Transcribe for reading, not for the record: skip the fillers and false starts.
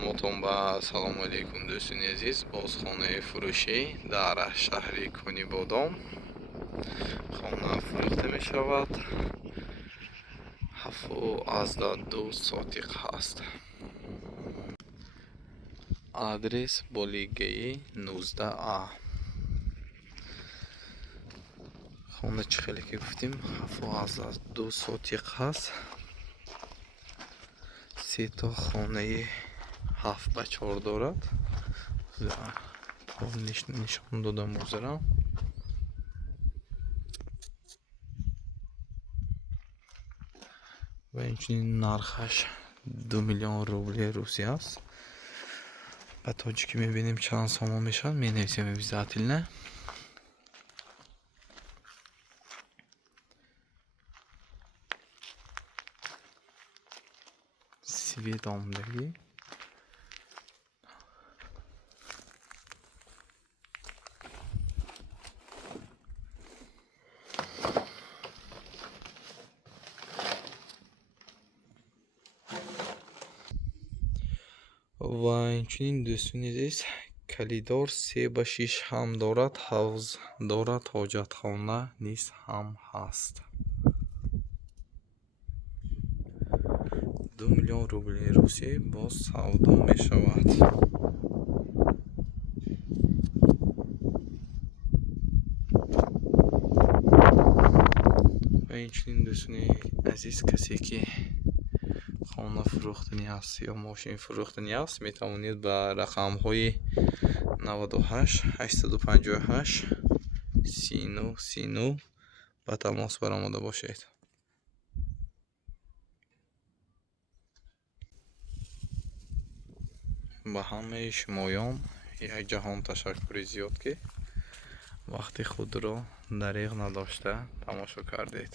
ҳаматон ба салому алайкум дӯстони азиз. Боз хонаи фурӯшӣ дар шаҳри Кӯни Бодом. Хона фурӯхта мешавад. 7.2 сотиқ ҳаст. Адрес болигаи 19А. хона чӣ хеле ки гуфтем 7.2 сотиқ ҳаст. 3 та хонаи 7x4 дорад. нишон додам гузарам. ва инчунин нархаш 2 миллион рубли русия аст. ба тоҷикӣ мебинем чанд сомон мешавад, менависем обязательно. свет омдагӣ. ва инчунин дӯстони азиз, калидор 3x6 ҳам дорад, ҳавз дорад, ҳоҷатхона низ ҳам ҳаст. 2 миллион рубли русия боз савдо мешавад. ва инчунин дӯстони азиз, касе ки хона фурӯхтани аст ё мошин фурӯхтани аст, метавонед ба рақамҳои 98 858 39 ба тамос баромада бошед. ба ҳамаи шумоён якҷаҳон ташаккури зиёд ки вақти худро дариғ надошта тамошо кардед.